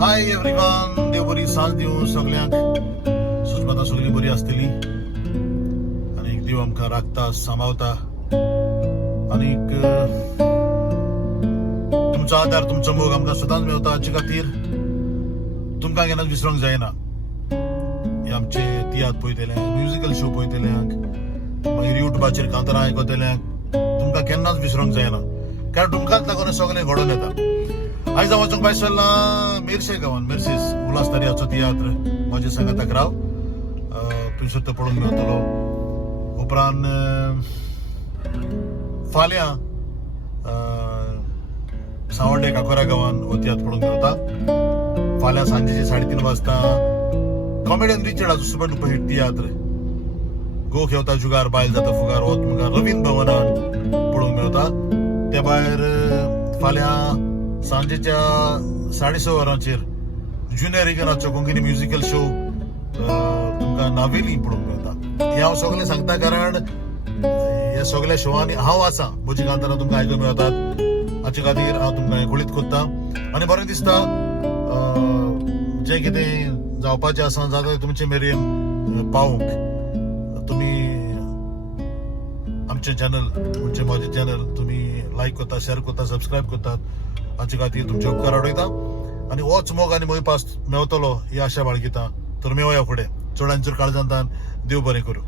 Hi everyone, देव बरी सांज दिवं सगळ्यांक. सुषमाता सगळी बरी आसतली आणि देव आमकां राखता सांबाळता आणि तुमचो आदार तुमचो मोग आमकां सदांच मेवता. हाचे खातीर तुमकां केन्नाच विसरूंक जायना. हे आमचे तियात्र पळयतल्यांक, म्युझिकल शो पळयतल्यांक, मागीर युट्यूबाचेर कांतरां आयकतल्यांक तुमकां केन्नाच विसरूंक जायना, कारण तुमकांच लागून सगळें घडोवन येता. आयज हांव वचूंक पायसल्ला मेर्शे गांवांत, मेर्सेस उल्हासदर्याचो तियात्र म्हाजे सांगाताक राव. थंयसर तो पळोवंक मेळटलो. उपरांत फाल्यां सावड्डे काकोरा गांवांत हो तियात्र पळोवंक मेळटा. फाल्यां सांजेचे 3:30 वाजता कॉमेडियन रिचर्डाचो सुपर डुपर हिट तियात्र गो खेवता जुगार बायल जाता फुगार हो तुमकां रवींद्र भवनान पळोवंक मेळटा. त्या भायर फाल्यां सांजेच्या 6:30 वरांचेर ज्युनियर रिगनाचो कोंकणी म्युझिकल शो तुमकां नावेली पळोवंक मेळटा. हे हांव सगळें सांगता कारण ह्या सगळ्या शोआंनी हांव आसा. म्हजी कांतारां तुमकां आयकूंक मेळटात. हाचे खातीर हांव तुमकां खोलीत कोत्ता आनी बरें दिसता. जें कितें जावपाचें आसा जाता तुमचे मेरेन पावोवंक तुमी आमचें चॅनल म्हणजे म्हजें चॅनल तुमी लायक करता, शेअर करता, सबस्क्रायब करतात. हाचे खातीर तुमचे उपकार आडयता आनी होच मोग आनी मोग पास मेवतलो ही आशा बाळगिता. तर मेवया फुडें. चडांत चड काळजांतान देव बरें करूं.